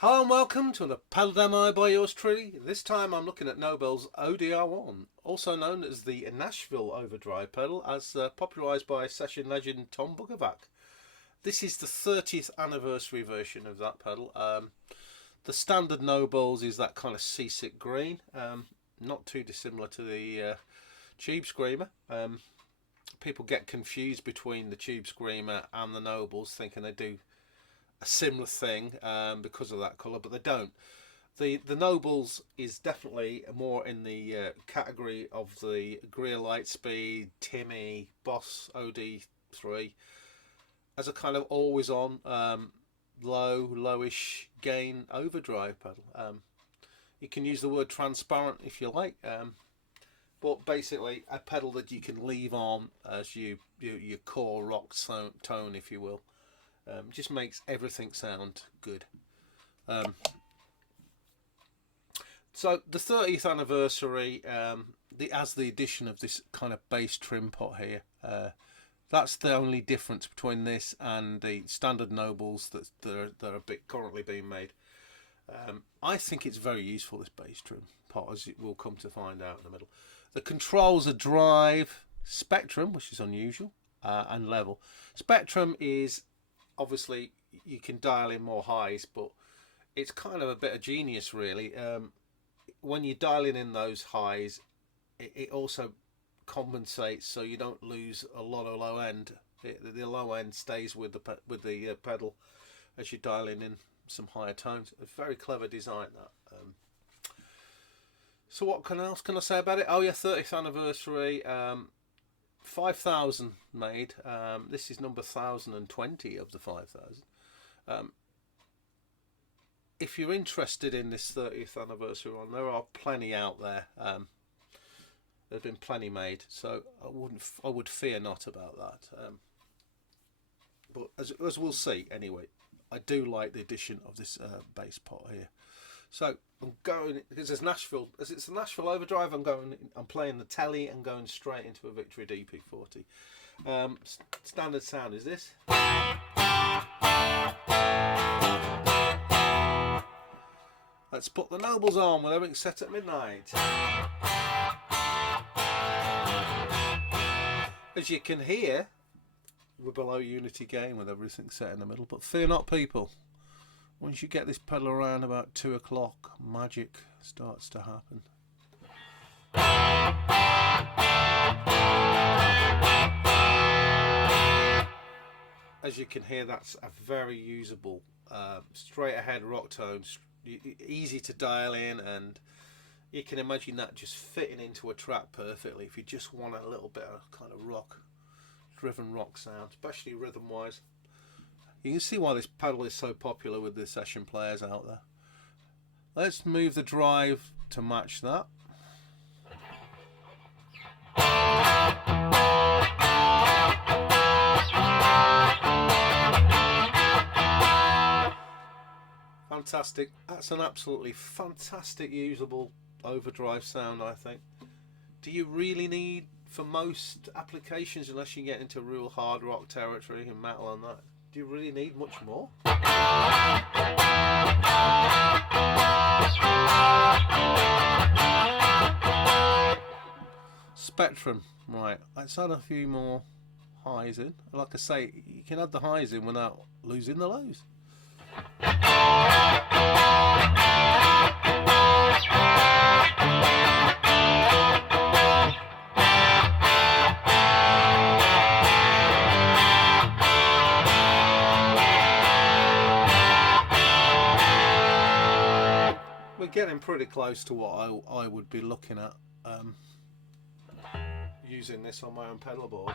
Hello and welcome to the pedal demo by yours truly. This time I'm looking at Nobels ODR-1, also known as the Nashville Overdrive pedal, as popularised by session legend Tom Bukovac. This is the 30th anniversary version of that pedal. The standard Nobels is that kind of seasick green, not too dissimilar to the Tube Screamer. People get confused between the Tube Screamer and the Nobels, thinking they do a similar thing because of that colour, but they don't. The Nobels is definitely more in the category of the Greer Lightspeed, Timmy, Boss OD3 as a kind of always on lowish gain overdrive pedal. You can use the word transparent if you like, but basically a pedal that you can leave on as your core rock tone, if you will. Just makes everything sound good. So the 30th anniversary, as the addition of this kind of bass trim pot here, that's the only difference between this and the standard Nobels that are currently being made. I think it's very useful, this bass trim pot, as we'll come to find out in the middle. The controls are drive, spectrum, which is unusual, and level. Spectrum is obviously you can dial in more highs, but it's kind of a bit of genius really. When you're dialing in those highs, it also compensates so you don't lose a lot of low end. The low end stays with the pedal as you're dialing in some higher tones. A very clever design that. So what else can I say about it? Oh yeah, 30th anniversary. 5,000 made. This is number 1020 of the 5,000. If you're interested in this 30th anniversary one, there are plenty out there. There have been plenty made, so I would fear not about that. But as we'll see anyway, I do like the addition of this bass pot here. So I'm going, because it's Nashville, as it's the Nashville Overdrive, I'm playing the Tele and going straight into a Victory DP40. Standard sound is this. Let's put the Nobels on with everything set at midnight. As you can hear, we're below unity gain with everything set in the middle, but fear not, people. Once you get this pedal around about 2 o'clock, magic starts to happen. As you can hear, that's a very usable straight ahead rock tone, easy to dial in, and you can imagine that just fitting into a track perfectly if you just want a little bit of kind of driven rock sound, especially rhythm wise. You can see why this pedal is so popular with the session players out there. Let's move the drive to match that. Fantastic. That's an absolutely fantastic usable overdrive sound, I think. Do you really need, for most applications, unless you get into real hard rock territory and metal and that, do you really need much more? Spectrum, right, let's add a few more highs in. Like I say, you can add the highs in without losing the lows. We're getting pretty close to what I would be looking at using this on my own pedal board.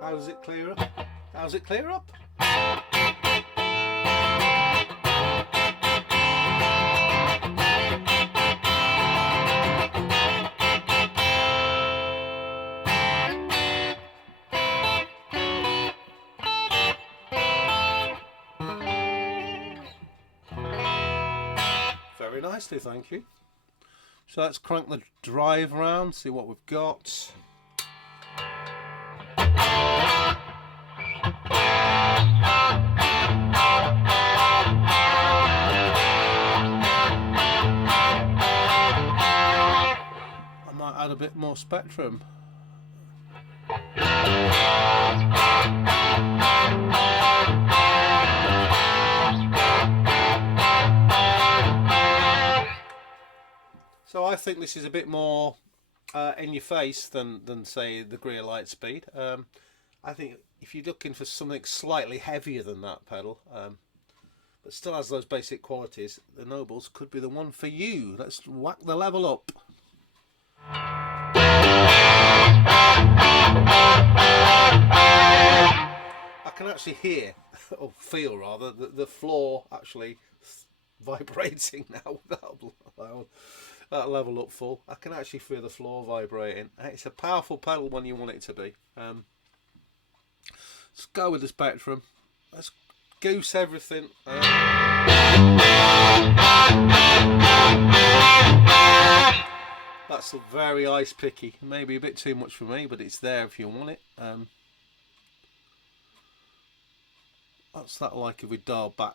How's it clear up? How's it clear up? nicely, thank you. So let's crank the drive round, see what we've got. I might add a bit more spectrum. So I think this is a bit more in your face than say the Greer Lightspeed. I think if you're looking for something slightly heavier than that pedal, but still has those basic qualities, the Nobels could be the one for you. Let's whack the level up. I can actually hear, or feel rather, the floor actually vibrating now with that level up full. I can actually feel the floor vibrating. It's a powerful pedal when you want it to be. Let's go with the spectrum. Let's goose everything. That's very ice picky. Maybe a bit too much for me, but it's there if you want it. What's that like if we dial back?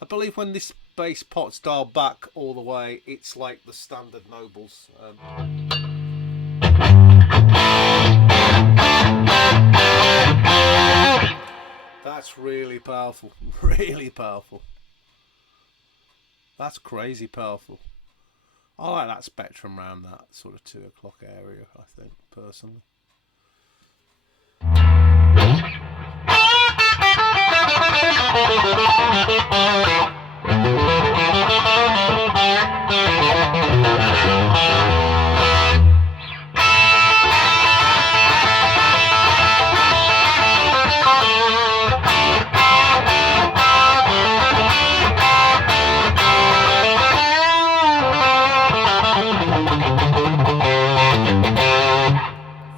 I believe when this bass pot's dialed back all the way, it's like the standard Nobels. That's really powerful, really powerful. That's crazy powerful. I like that spectrum around that sort of 2 o'clock area, I think, personally.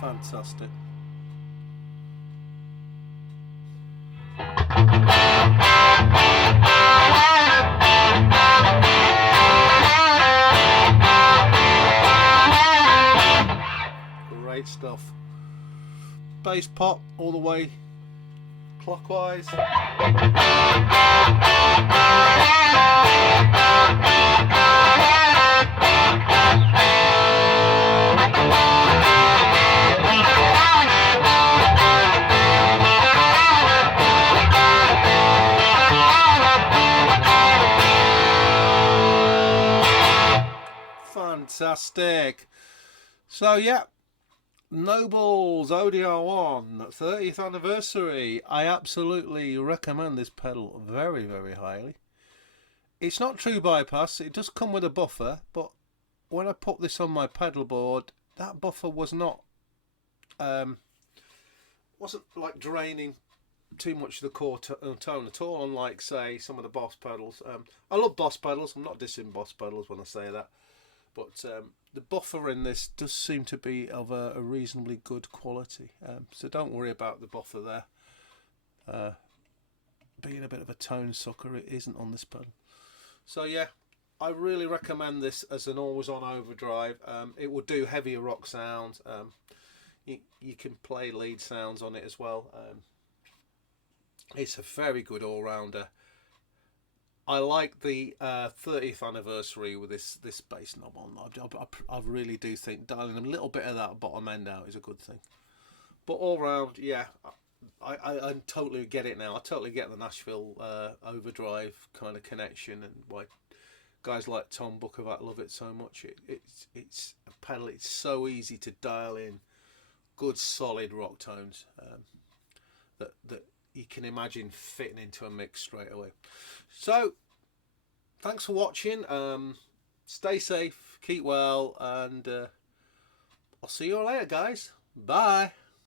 Fantastic. Great stuff. Bass pot all the way clockwise. Fantastic. So yeah, Nobels ODR-1 30th anniversary. I absolutely recommend this pedal very, very highly. It's not true bypass. It does come with a buffer, but when I put this on my pedal board, that buffer was not wasn't like draining too much of the core tone at all, unlike say some of the Boss pedals. I love Boss pedals. I'm not dissing Boss pedals when I say that, but the buffer in this does seem to be of a reasonably good quality, so don't worry about the buffer there being a bit of a tone sucker. It isn't on this pedal. So yeah, I really recommend this as an always on overdrive. It will do heavier rock sounds. You can play lead sounds on it as well. It's a very good all-rounder. I like the 30th anniversary with this bass knob on. I really do think dialing a little bit of that bottom end out is a good thing. But all round, yeah, I totally get it now. I totally get the Nashville overdrive kind of connection, and why guys like Tom Bukovac love it so much. It's a pedal. It's so easy to dial in good solid rock tones that you can imagine fitting into a mix straight away. So thanks for watching. Stay safe, keep well, and I'll see you all later, guys. Bye.